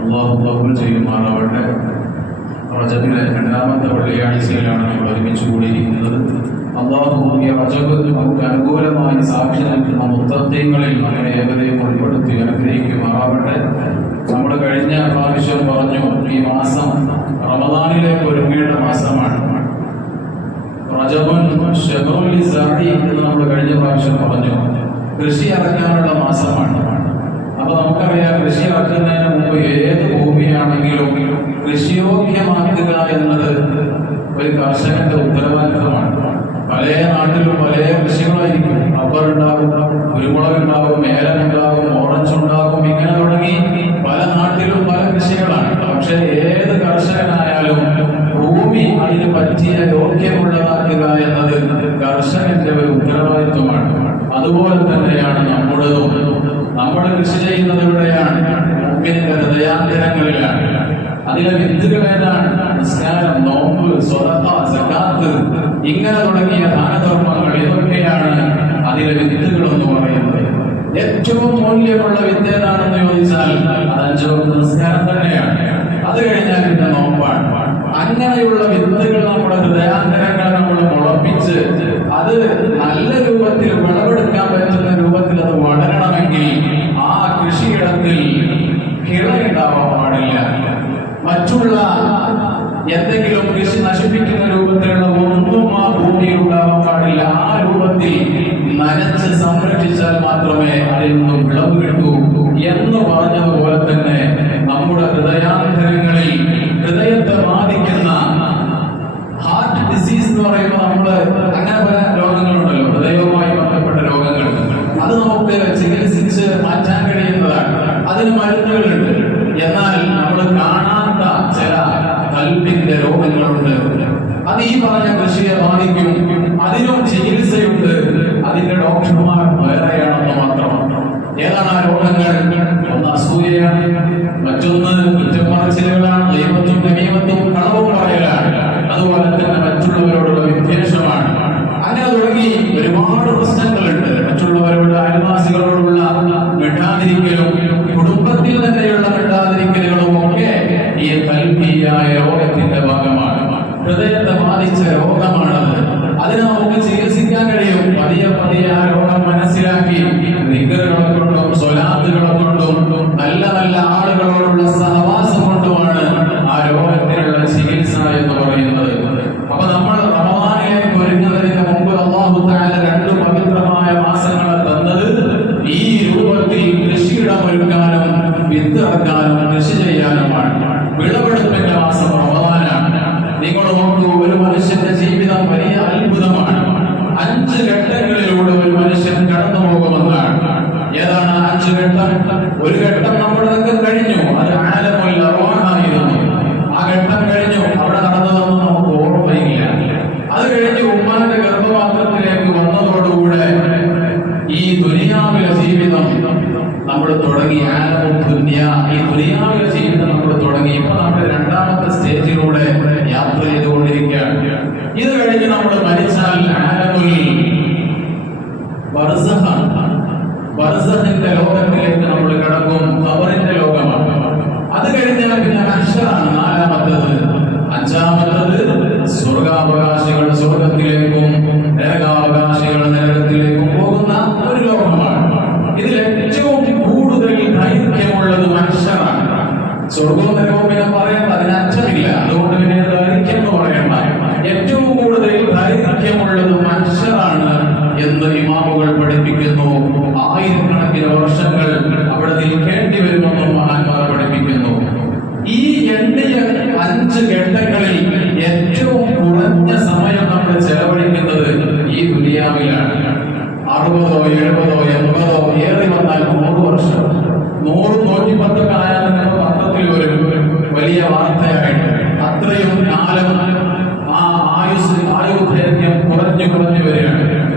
അള്ളാഹു കബൂൽ ചെയ്യുമാറാവട്ടെ. റജബിലെ രണ്ടാമത്തെ വെള്ളിയാഴ്ചയിലാണ് നമ്മൾ ഒരുമിച്ച് കൂടിയിരിക്കുന്നത്. അള്ളാഹു ഈ റജബ് നമുക്ക് അനുകൂലമായി സാക്ഷി നൽകുന്ന മുത്തത്വങ്ങളിൽ അങ്ങനെ ഏവരെയും ഉൾപ്പെടുത്തി അനുഗ്രഹിക്കുമാറാവട്ടെ. നമ്മൾ കഴിഞ്ഞ പ്രാവശ്യം പറഞ്ഞു ഈ മാസം റമദാനിലേക്ക് ഒരുങ്ങേണ്ട മാസമാണ്. റജബുൻ എന്ന് നമ്മൾ കഴിഞ്ഞ പ്രാവശ്യം പറഞ്ഞു. കൃഷി ഇറക്കാനുള്ള മാസമാണ്. അപ്പൊ നമുക്കറിയാം കൃഷി ഇറക്കുന്നതിന് മുമ്പ് ഏത് ഭൂമിയാണെങ്കിലും കൃഷിയോഗ്യമാക്കുക എന്നത് ഒരു കർഷകന്റെ ഉത്തരവാദിത്തമാണ്. പല നാട്ടിലും പല കൃഷികളായിരിക്കും. റബ്ബർ ഉണ്ടാകും കുരുമുളക് ഉണ്ടാകും ഏലം ഉണ്ടാകും ഓറഞ്ച് ഉണ്ടാകും ഇങ്ങനെ തുടങ്ങി പല നാട്ടിലും പല കൃഷികളാണ്. പക്ഷെ ഏത് കർഷകനായാലും ഭൂമി അതിന് പറ്റിയ യോഗ്യമുള്ളതാക്കുക എന്നത് കർഷകന്റെ ഒരു ഉത്തരവാദിത്വമാണ്. അതുപോലെ തന്നെയാണ് നമ്മുടേതും നമ്മൾ കൃഷി ചെയ്യുന്നത് എവിടെയാണ് ഹൃദയാന്തരങ്ങളിലാണ്. അതിലെ വിത്തുകൾ ഏതാണ്? നിസ്കാരം നോമ്പ് സ്വതത്ത ഇങ്ങനെ തുടങ്ങിയ ദാനധർമ്മങ്ങൾ ഇതൊക്കെയാണ് അതിലെ വിത്തുകൾ എന്ന് പറയുന്നത്? ഏറ്റവും മൂല്യമുള്ള വിത്ത് ഏതാണെന്ന് ചോദിച്ചാൽ അത് അഞ്ചു നിസ്കാരം തന്നെയാണ്. അത് കഴിഞ്ഞാൽ പിന്നെ നോമ്പാണ്. അങ്ങനെയുള്ള വിത്തുകൾ നമ്മുടെ ഹൃദയാന്തരങ്ങൾ നമ്മൾ മുളപ്പിച്ച് അത് നല്ല രൂപത്തിൽ വിളവെടുക്കാൻ പറ്റുന്ന രൂപത്തിൽ അത് വളരണമെങ്കിൽ ആ കൃഷിയിടത്തിൽ മറ്റുള്ള എന്തെങ്കിലും കൃഷി നശിപ്പിക്കുന്ന രൂപത്തിലുള്ള ഒന്നും ആ ഭൂമിയിൽ ഉണ്ടാവാൻ പാടില്ല. ആ രൂപത്തിൽ നനച്ച് സംരക്ഷിച്ചാൽ മാത്രമേ അതിൽ നിന്നും വിളവ് കിട്ടൂ എന്ന് പറഞ്ഞതുപോലെ തന്നെ നമ്മുടെ ഹൃദയാന്തരങ്ങളിൽ ഹൃദയത്തെ ബാധിക്കുന്ന ഹാർട്ട് ഡിസീസ് എന്ന് പറയുമ്പോൾ നമ്മൾ അങ്ങനെ പല രോഗങ്ങളുണ്ടല്ലോ ഹൃദയവുമായി ബന്ധപ്പെട്ട രോഗങ്ങൾ അത് നമുക്ക് ചികിത്സിച്ച് മാറ്റാൻ കഴിയുന്നതാണ് അതിന് മരുന്നുകളുണ്ട് എന്നാൽ നമ്മൾ കാണാത്ത ചില കൽപ്പിന്റെ രോഗങ്ങളുണ്ട് അത് ഈ പറഞ്ഞ കൃഷിയെ ബാധിക്കും അതിനും ചികിത്സയുണ്ട് അതിന്റെ ഡോക്ടർമാർ വേറെയാണെന്ന് മാത്രമാണ് ഏതാണ് ആ രോഗങ്ങൾ ഒന്ന് അസൂയയാണ് മറ്റൊന്ന് ഒരുക്കാനും വിത്ത് ഇറക്കാനും കൃഷി ചെയ്യാനുമാണ് വിളവെടുപ്പിന്റെ മാസം റമദാനാണ് നിങ്ങൾ നോക്കൂ ഒരു മനുഷ്യന്റെ ജീവിതം വലിയ അത്ഭുതമാണ്. അഞ്ച് ഘട്ടങ്ങളിലൂടെ ഒരു മനുഷ്യൻ കടന്നു പോകുമെന്നാണ് ഏതാണ് അഞ്ച് ഘട്ടം? ഒരു ഘട്ടം നമ്മുടെതൊക്കെ കഴിഞ്ഞു അത് ആലമുൽ അർവാഹായിരുന്നു ആ ഘട്ടം കഴിഞ്ഞു അവിടെ നടന്നതൊന്നും നമുക്ക് ഓർമ്മയില്ല അത് കഴിഞ്ഞ് ഉമ്മാന്റെ ഗർഭപാത്രത്തിലേക്ക് വന്നതോടുകൂടെ ഈ ദുനിയാവിലെ ജീവിതം നമ്മൾ തുടങ്ങി ദുനിയ ഈ ദുനിയാവിക ജീവിതം നമ്മൾ തുടങ്ങി. ഇപ്പൊ നമ്മൾ രണ്ടാമത്തെ സ്റ്റേജിലൂടെ യാത്ര ചെയ്തുകൊണ്ടിരിക്കുകയാണ്. ഇത് കഴിഞ്ഞ് നമ്മൾ മരിച്ചാൽ ആലമുൽ ബർസഖാണ് പഠിപ്പിക്കുന്നു ആയിരക്കണക്കിന് വർഷങ്ങൾ അവിടെ നിൽക്കേണ്ടി വരുമെന്നും മഹാന്മാർ പഠിപ്പിക്കുന്നു. ഈ എണ്ണിയ അഞ്ച് ഘട്ടങ്ങളിൽ ഏറ്റവും കുറഞ്ഞ സമയം നമ്മൾ ചെലവഴിക്കുന്നത് ഈ ദുനിയാവിലാണ്. അറുപതോ എഴുപതോ എൺപതോ ഏറി വന്നാൽ നൂറ് വർഷം. നൂറ് നൂറ്റി പത്തൊക്കെ ആയാൽ പത്രത്തിൽ ഒരു വലിയ വാർത്തയായിട്ട്. അത്രയും കാലം ആ ആയുസ് ആയുർദൈർഘ്യം കുറഞ്ഞു കുറഞ്ഞു വരികയാണ്.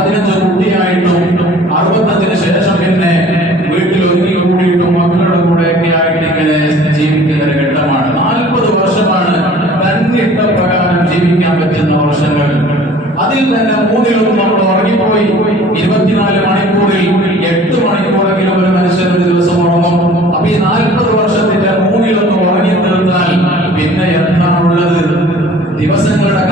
പതിനഞ്ച് കുട്ടിയായിട്ടും അറുപത്തഞ്ചിന് ശേഷം പിന്നെ വീട്ടിൽ ഒതുങ്ങി കൂടിയിട്ടും മക്കളുടെ കൂടെയൊക്കെ ആയിട്ട് ഇങ്ങനെ ജീവിക്കുന്ന ഒരു ഘട്ടമാണ്. നാൽപ്പത് വർഷമാണ് തന്നെ ഇഷ്ടപ്രകാരം ജീവിക്കാൻ പറ്റുന്ന വർഷങ്ങൾ. അതിൽ തന്നെ മൂന്നിലൊന്നും നമ്മൾ ഉറങ്ങിപ്പോയി. ഇരുപത്തിനാല് മണിക്കൂറിൽ എട്ട് മണിക്കൂറെങ്കിലും ഒരു മനുഷ്യൻ ഒരു ദിവസം ഉറങ്ങും. അപ്പൊ ഈ നാൽപ്പത് വർഷത്തിന്റെ മൂന്നിലൊന്ന് ഉറങ്ങി തീർത്താൽ പിന്നെ എന്താണുള്ളത്? ദിവസങ്ങളുടെ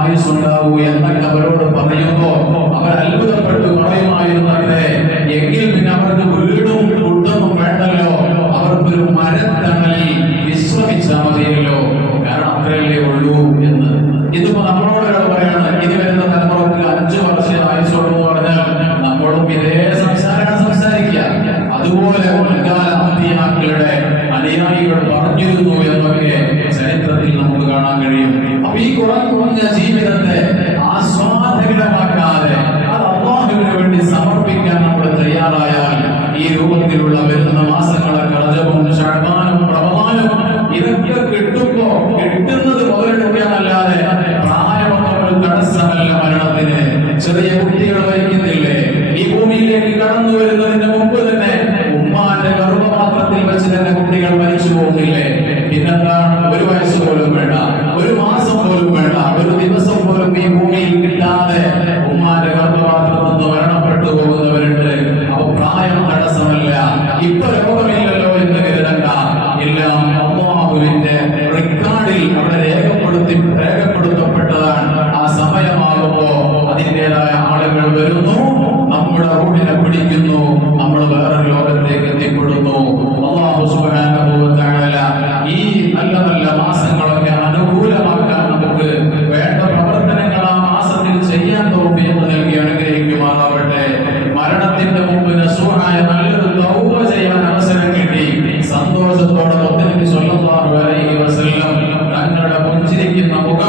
വർഷമേ ആയുസ്സുണ്ടാവൂ എന്നൊക്കെ അവരോട് പറയുമ്പോ അവർ അത്ഭുതപ്പെട്ട്. കുറഞ്ഞ ജീവിതത്തെ ആസ്വാദകരമാക്കാതെ അത് അള്ളാഹുവിന് വേണ്ടി സമർപ്പിക്കാൻ നമ്മൾ തയ്യാറായാൽ ഈ രൂപത്തിലുള്ള വരുന്ന മാസങ്ങളൊക്കെ റജബും ഷഡ്മാനും റമദാനും ഇതൊക്കെ കിട്ടുമ്പോ കിട്ടുന്നത് മുതലെടുക്കാനല്ലാതെ പ്രായമൊക്കെ ഒരു തടസ്സമല്ല മരണത്തിന്. ചെറിയ കുട്ടികൾ നമ്മിനെ പിടിക്കുന്നു. നമ്മൾ വേറൊരു ലോകത്തേക്ക് എത്തിപ്പെടുന്നു. അള്ളാഹു സുബാനുഭവത്തായ ഈ നല്ല നല്ല മാസങ്ങളൊക്കെ അനുകൂലമാക്കാൻ നമുക്ക് വേണ്ട പ്രവർത്തനങ്ങൾ ആ മാസത്തിൽ ചെയ്യാൻ തോന്നിയെന്ന് നൽകി അനുഗ്രഹിക്കുമാറാവട്ടെ. മരണത്തിന്റെ മുമ്പ് സുഹായ നല്ലൊരു തൗവ ചെയ്യാൻ അവസരം കിട്ടി. സന്തോഷത്തോടെ ഒത്തിരി സ്വന്തം വരെയും തങ്ങളുടെ പുഞ്ചിരിക്കുന്ന മുഖം